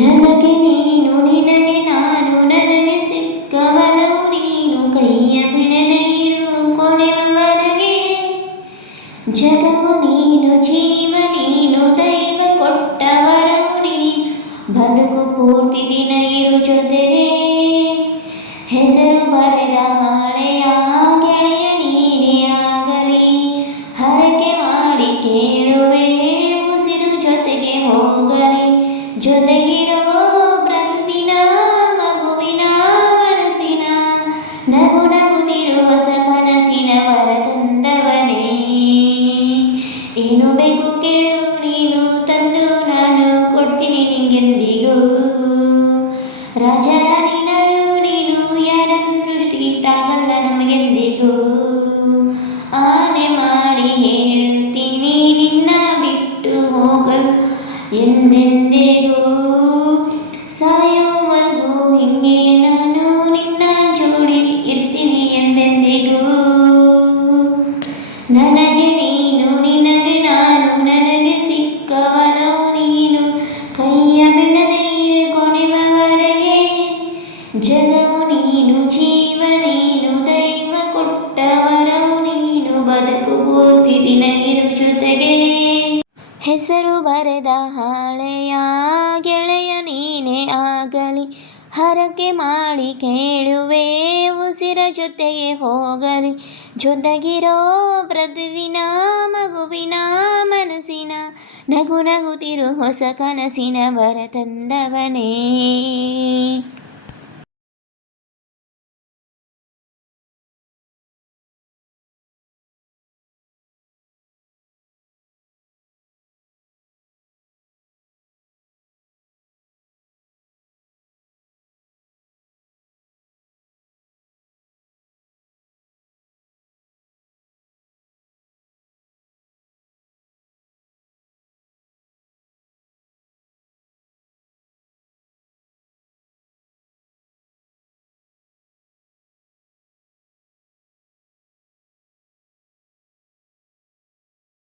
ನನಗೆ ನೀನು ನಿನಗೆ ನಾನು ನನಗೆ ಸಿಕ್ಕವಲವು ನೀನು ಕೈಯ ಬಿಡದೆ ಇರು ಕೊನೆಯವರೆಗೆ. ಜಗವು ನೀನು ಜೀವ ನೀನು ದೈವ ಕೊಟ್ಟ ವರವು ನೀನು ಬದುಕು ಪೂರ್ತಿ ದಿನ ಇರು ಜೊತೆಗೆ. ಹೆಸರು ಬರೆದ ಹಾಳೆಯ ಗೆಳೆಯ ನೀನೇ ಆಗಲಿ ಹರಕೆ ಮಾಡಿ ಕೇಳುವೆ ಉಸಿರು ಜೊತೆಗೆ ಹೋಗಲಿ. ಜೊತೆಗಿರೋ ಪ್ರತಿದಿನ ಮಗುವಿನ ಮನಸ್ಸಿನ ನಗು ನಗುತ್ತಿರು ಹೊಸ ಕನಸಿನ ವರ ತಂದವನೇ. ಏನು ಬೇಕು ಕೇಳು ನೀನು ತಂದು ನಾನು ಕೊಡ್ತೀನಿ ನಿಂಗೆಂದಿಗೂ. ರಾಜರಾಣಿನರು ನೀನು ಯಾರದು ದೃಷ್ಟಿ ತಾಗಲ್ಲ ನಮಗೆಂದಿಗೂ. ಆನೆ ಮಾಡಿ ಹೇಳುತ್ತೀನಿ ನಿನ್ನ ಬಿಟ್ಟು ಹೋಗಲು ಎಂದೆಂದಿಗೂ. ಸಾಯೋವರೆಗೂ ಹಿಂಗೆ ನಾನು ನಿನ್ನ ಜೋಡಿ ಇರ್ತೀನಿ ಎಂದೆಂದಿಗೂ. ನನಗೆ ನೀನು ನಿನಗೆ ನಾನು ನನಗೆ ಸಿಕ್ಕವಲವು ನೀನು ಕೈಯ ಬಿಡದೆ ಇರು ಕೊನೆಯವರೆಗೆ. ಜಗವು ನೀನು ಜೀವ ನೀನು ದೈವ ಕೊಟ್ಟ ವರವು ನೀನು ಬದುಕು ಪೂರ್ತಿ ದಿನ ಇರು ಜೊತೆಗೆ. ಹೆಸರು ಬರೆದ ಹಾಳೆಯ ಗೆಳೆಯ ನೀನೇ ಆಗಲಿ ಹರಕೆ ಮಾಡಿ ಕೇಳುವೆ ಉಸಿರ ಜೊತೆಗೆ ಹೋಗಲಿ. ಜೊತೆಗಿರೋ ಪ್ರತಿದಿನ ಮಗುವಿನ ಮನಸ್ಸಿನ ನಗು ನಗುತ್ತಿರು ಹೊಸ ಕನಸಿನ ವರ ತಂದವನೇ.